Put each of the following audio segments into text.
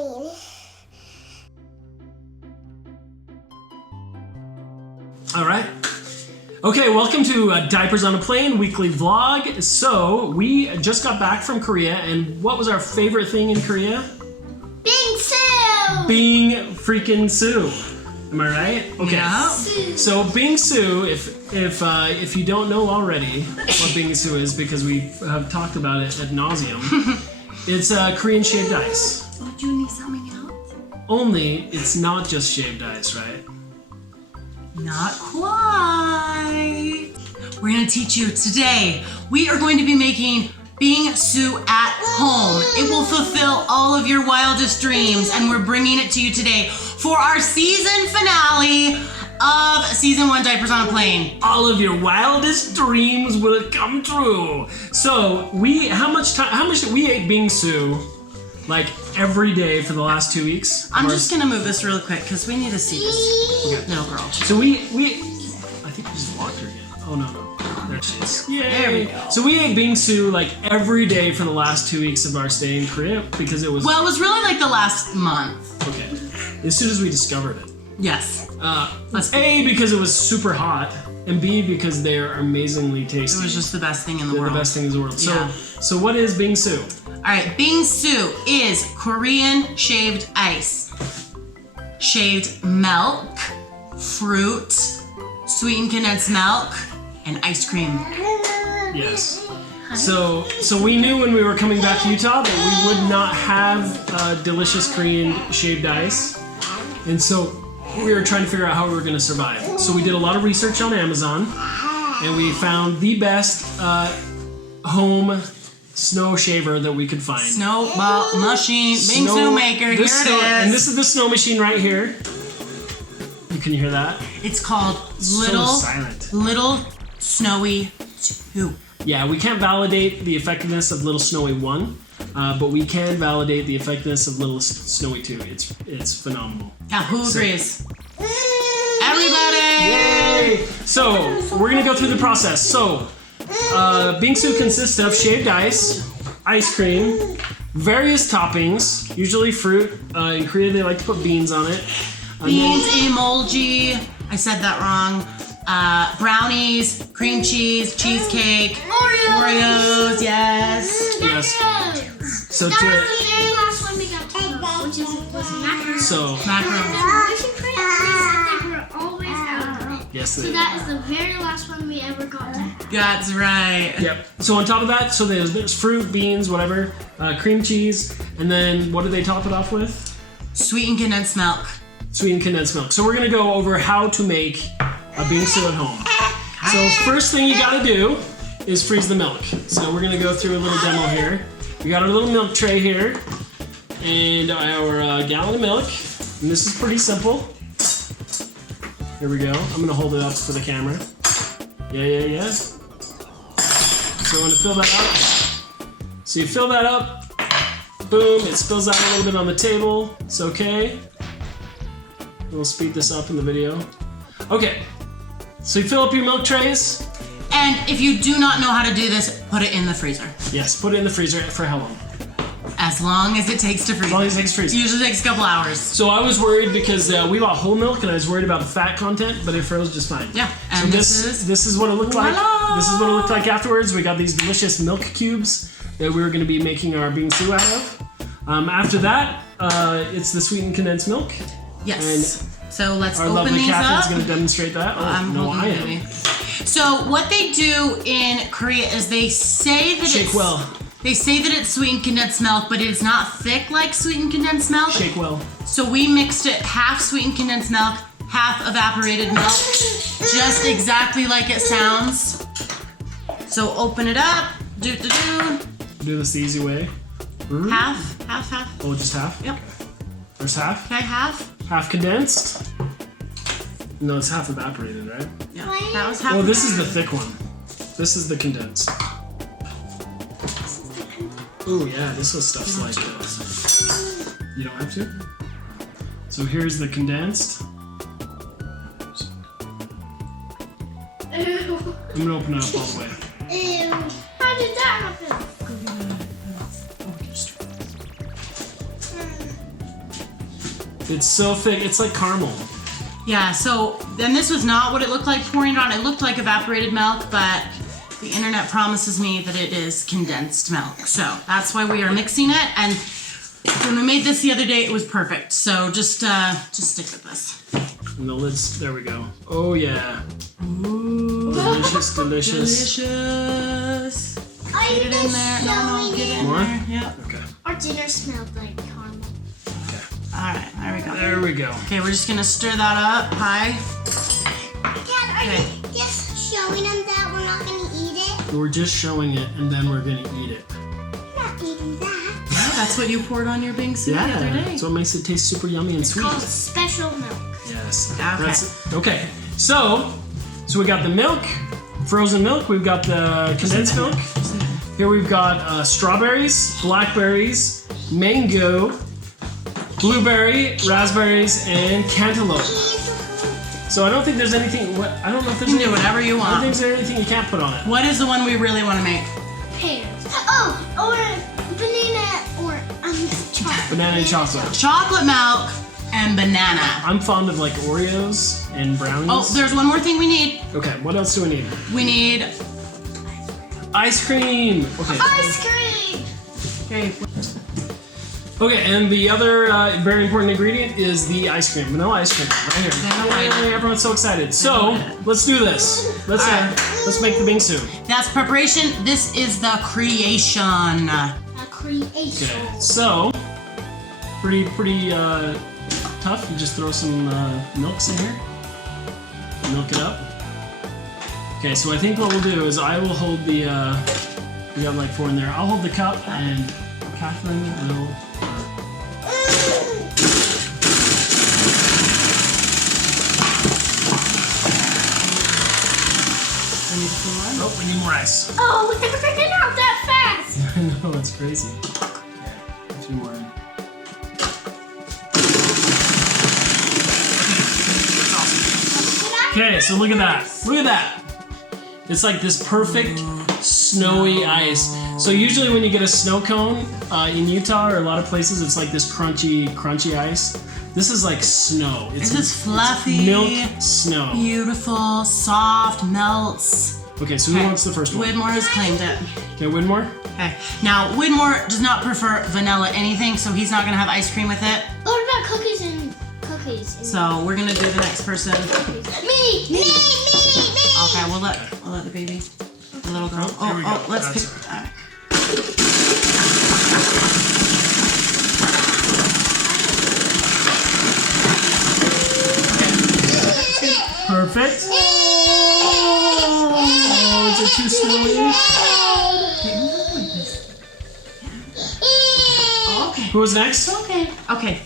All right. Okay, welcome to Diapers on a Plane weekly vlog. So, we just got back from Korea, and what was our favorite thing in Korea? Bingsu! Bing freaking Su. Am I right? Okay. Yeah. So Bingsu, if you don't know already what Bingsu is, because we have talked about it ad nauseum, it's Korean shaved ice. Oh, do you need something else? Only it's not just shaved ice, right? Not quite. We're gonna teach you today. We are going to be making Bingsu at home. It will fulfill all of your wildest dreams, and we're bringing it to you today for our season finale of season 1 Diapers on a Plane. All of your wildest dreams will come true. So how much did we ate Bingsu like every day for the last 2 weeks? I'm just gonna move this really quick because we need to see this little girl. So we I think we just walked her again. Oh no. There she is. Yay. There we go. So we ate Bingsu like every day for the last 2 weeks of our stay in Korea because it was Well, it was really like the last month. okay. As soon as we discovered it. Yes. A, because it was super hot, and B, because they're amazingly tasty. It was just the best thing in the They're world. the best thing in the world. Yeah. So what is Bingsu? All right, Bingsu is Korean shaved ice. Shaved milk, fruit, sweetened condensed milk, and ice cream. Yes. So we knew when we were coming back to Utah that we would not have delicious Korean shaved ice, and so we were trying to figure out how we were going to survive. So we did a lot of research on Amazon, and we found the best home snow shaver that we could find. Snowball machine, Bingsu maker, here it is. And this is the snow machine right here. Can you hear that? It's called silent. Little Snowie 2. Yeah, we can't validate the effectiveness of Little Snowie 1, but we can validate the effectiveness of Little Snowie 2. It's phenomenal. Now, who agrees? Everybody! Yay! So, we're gonna go through the process. So, Bingsu consists of shaved ice cream, various toppings, usually fruit. In Korea, they like to put beans on it. Beans, emoji, I said that wrong. Brownies, cream cheese, cheesecake, Oreos, yes. Yes. So that was the very last one we got to know, which was macaroni. So macaroni. They were always out. Yes, So that is the very last one we ever got to. That's right. Yep. So on top of that, so there's fruit, beans, whatever, cream cheese, and then what do they top it off with? Sweetened condensed milk. Sweetened condensed milk. So we're gonna go over how to make a Bingsu at home. So first thing you gotta do is freeze the milk. So we're gonna go through a little demo here. We got our little milk tray here and our gallon of milk. And this is pretty simple. Here we go. I'm gonna hold it up for the camera. Yeah. So I'm gonna fill that up. So you fill that up. Boom, it spills out a little bit on the table. It's okay. We'll speed this up in the video. Okay, so you fill up your milk trays. And if you do not know how to do this, put it in the freezer. Yes, put it in the freezer for how long? As long as it takes to freeze. As long as it takes to freeze. It usually takes a couple hours. So I was worried because we bought whole milk and I was worried about the fat content, but it froze just fine. Yeah, So and this is what it looked like. Voila! This is what it looked like afterwards. We got these delicious milk cubes that we were going to be making our Bingsu out of. After that, it's the sweetened condensed milk. Yes. So let's Our open lovely these Catherine's up. going to demonstrate that. Oh, I'm no, holding I the am. baby. So what they do in Korea is they say that Shake well. They say that it's sweetened condensed milk, but it is not thick like sweetened condensed milk. Shake well. So we mixed it half sweetened condensed milk, half evaporated milk, just exactly like it sounds. So open it up. Do. Do this the easy way. Half. Oh, just half? Yep. There's half? Okay, half. Half condensed? No, it's half evaporated, right? Yeah, that was half. Oh, this is the thick one. This is the condensed. Oh yeah, this was stuff's like this. You don't have to? So here's the condensed. Ew. I'm gonna open it up all the way. Ew. How did that happen? It's so thick. It's like caramel. Yeah, so then this was not what it looked like pouring it on. It looked like evaporated milk, but the internet promises me that it is condensed milk. So that's why we are mixing it. And when we made this the other day, it was perfect. So just stick with this. And the lids, there we go. Oh yeah. Ooh. Delicious, delicious. Delicious. Get it in there. No, get it in More? there. Yeah. Okay. Our dinner smelled like caramel. Okay. All right, there we go. There we go. Okay, we're just gonna stir that up. Hi. Dad, are Okay. you just showing them that we're not going to eat it? We're just showing it, and then we're gonna eat it. We're not eating that. Yeah, that's what you poured on your Bingsu the other Yeah. day. That's what makes it taste super yummy and sweet. Called special milk. Yes. Okay. Okay. So we got the milk, frozen milk. We've got the condensed milk. Here we've got strawberries, blackberries, mango, blueberry, raspberries, and cantaloupe. So I don't think there's anything. I don't know if there's You can anything. do whatever you I don't want. think there's anything you can't put on it. What is the one we really want to make? Pears. Oh, or banana or chocolate. Banana and chocolate. Chocolate milk and banana. I'm fond of like Oreos and brownies. Oh, there's one more thing we need. Okay, what else do we need? We need. Ice cream. Okay. Ice cream. Okay. Okay, and the other very important ingredient is the ice cream. Vanilla ice cream, right here. Vanilla. Yay, everyone's so excited. So let's do this. Let's make the bingsu. That's preparation. This is the creation. A creation. Okay, so pretty tough. You just throw some milks in here. Milk it up. Okay, so I think what we'll do is I will hold the. We got like 4 in there. I'll hold the cup and Catherine will. Oh, we need more ice. Oh, we're running out that fast. I know, it's crazy. Okay, a few more in. Okay, so look at that. Look at that. It's like this perfect snowy ice. So usually when you get a snow cone in Utah or a lot of places, it's like this crunchy ice. This is like snow. This is fluffy. Milk snow. Beautiful, soft, melts. Okay, so who wants the first one? Widmore has claimed it. Okay, Widmore? Okay. Now, Widmore does not prefer vanilla anything, so he's not gonna have ice cream with it. What about cookies and cookies? So we're gonna do the next person. Me. Okay, we'll let the baby, the little girl. Here we go. Let's That's pick. All right. Perfect. Oh, is it too snowy? Okay. Who was next? Okay. Okay.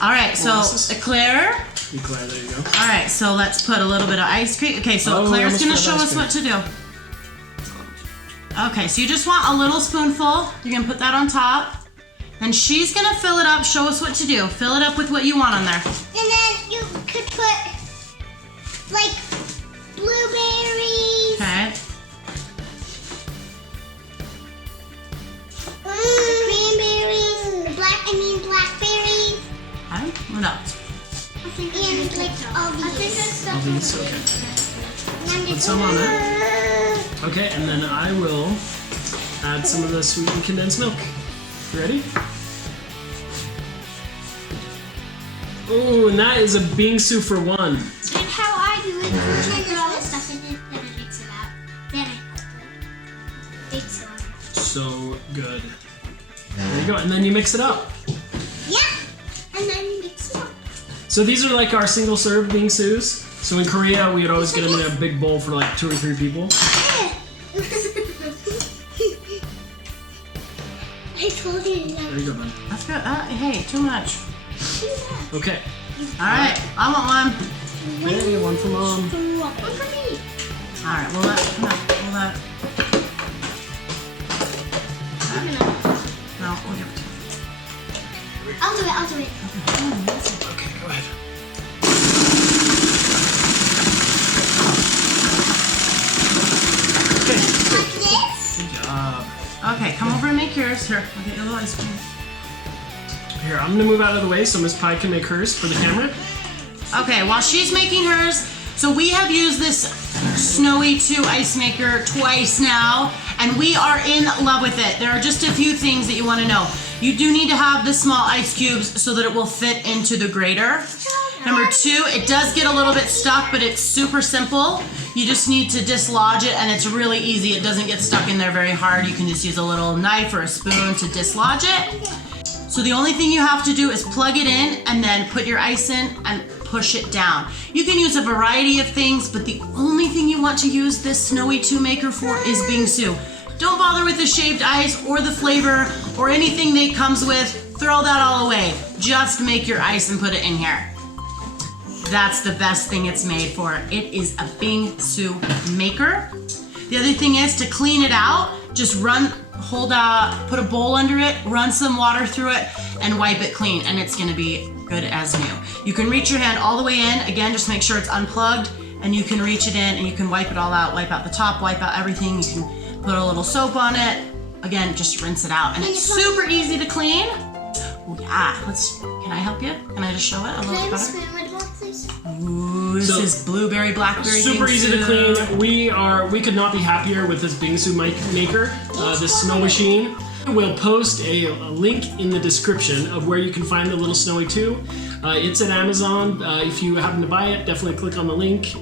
All right. So this is- Eclair. Eclair, there you go. All right. So let's put a little bit of ice cream. Okay. So Oh, we Eclair's almost gonna forgot show ice us cream. what to do. Okay. So you just want a little spoonful. You're gonna put that on top. Then she's gonna fill it up. Show us what to do. Fill it up with what you want on there. And then you could put like blueberries. Okay. Cranberries. Blackberries. Okay. What else? And like all these. All these, okay. Put some on it. Okay, and then I will add some of the sweetened condensed milk. You ready? Ooh, and that is a Bingsu for one. And how I do it is I put all the stuff in it, then I mix it up. Then I put the big soda. So good. There you go, and then you mix it up. Yeah. And then you mix it up. So these are like our single serve Bingsus. So in Korea, we would always get them in a big bowl for like 2 or 3 people. I told you. There you go, then. That's good. Hey, too much. Okay. All right. I want one. Hey, one for mom. One for me. All right. Well, come on. We'll let. No, we'll give it to you. I'll do it. Okay, go ahead. Okay, Like this. good job. Okay, come over and make yours. Here, I'll get you a little ice cream. Here, I'm gonna move out of the way so Miss Pie can make hers for the camera. Okay, while she's making hers, so we have used this Snowie 2 ice maker twice now, and we are in love with it. There are just a few things that you want to know. You do need to have the small ice cubes so that it will fit into the grater. Number 2, it does get a little bit stuck, but it's super simple. You just need to dislodge it, and it's really easy. It doesn't get stuck in there very hard. You can just use a little knife or a spoon to dislodge it. So the only thing you have to do is plug it in and then put your ice in and push it down. You can use a variety of things, but the only thing you want to use this Snowie 2 maker for is Bingsu. Don't bother with the shaved ice or the flavor or anything that it comes with. Throw that all away. Just make your ice and put it in here. That's the best thing it's made for. It is a Bingsu maker. The other thing is to clean it out, just put a bowl under it, run some water through it, and wipe it clean, and it's gonna be good as new. You can reach your hand all the way in. Again, just make sure it's unplugged, and you can reach it in, and you can wipe it all out, wipe out the top, wipe out everything. You can put a little soap on it. Again, just rinse it out, and it's super easy to clean. Oh, yeah, can I help you? Can I just show it a little bit better? Ooh, this is blueberry, blackberry Super Bingsu. easy to clean. We could not be happier with this Bingsu maker, this snow machine. We'll post a link in the description of where you can find the Little Snowie 2. It's at Amazon. If you happen to buy it, definitely click on the link.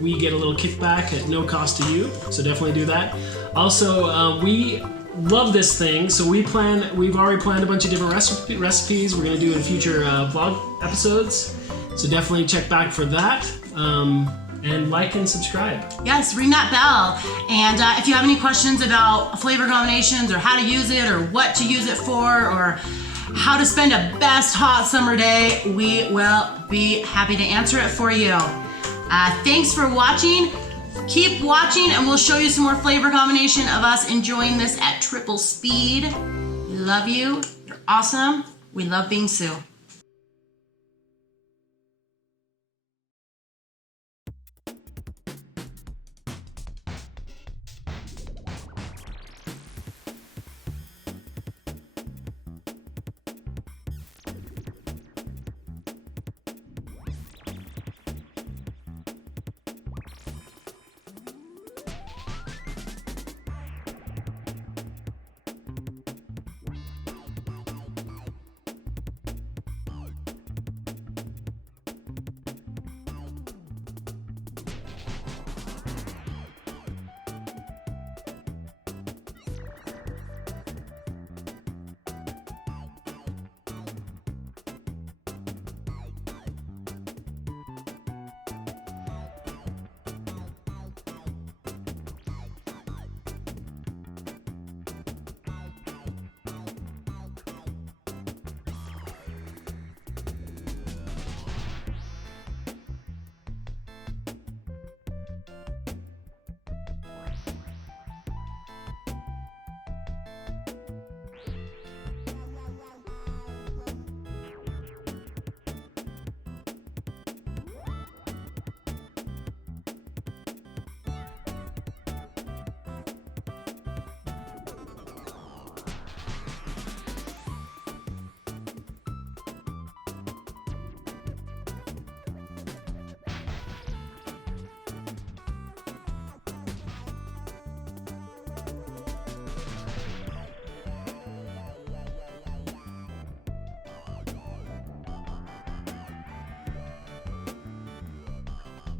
We get a little kickback at no cost to you, so definitely do that. Also, we love this thing, so we've already planned a bunch of different recipes we're going to do in future vlog episodes. So definitely check back for that, and like and subscribe. Yes, ring that bell. And if you have any questions about flavor combinations or how to use it or what to use it for or how to spend a best hot summer day, we will be happy to answer it for you. Thanks for watching. Keep watching and we'll show you some more flavor combination of us enjoying this at triple speed. We love you. You're awesome. We love Bingsu.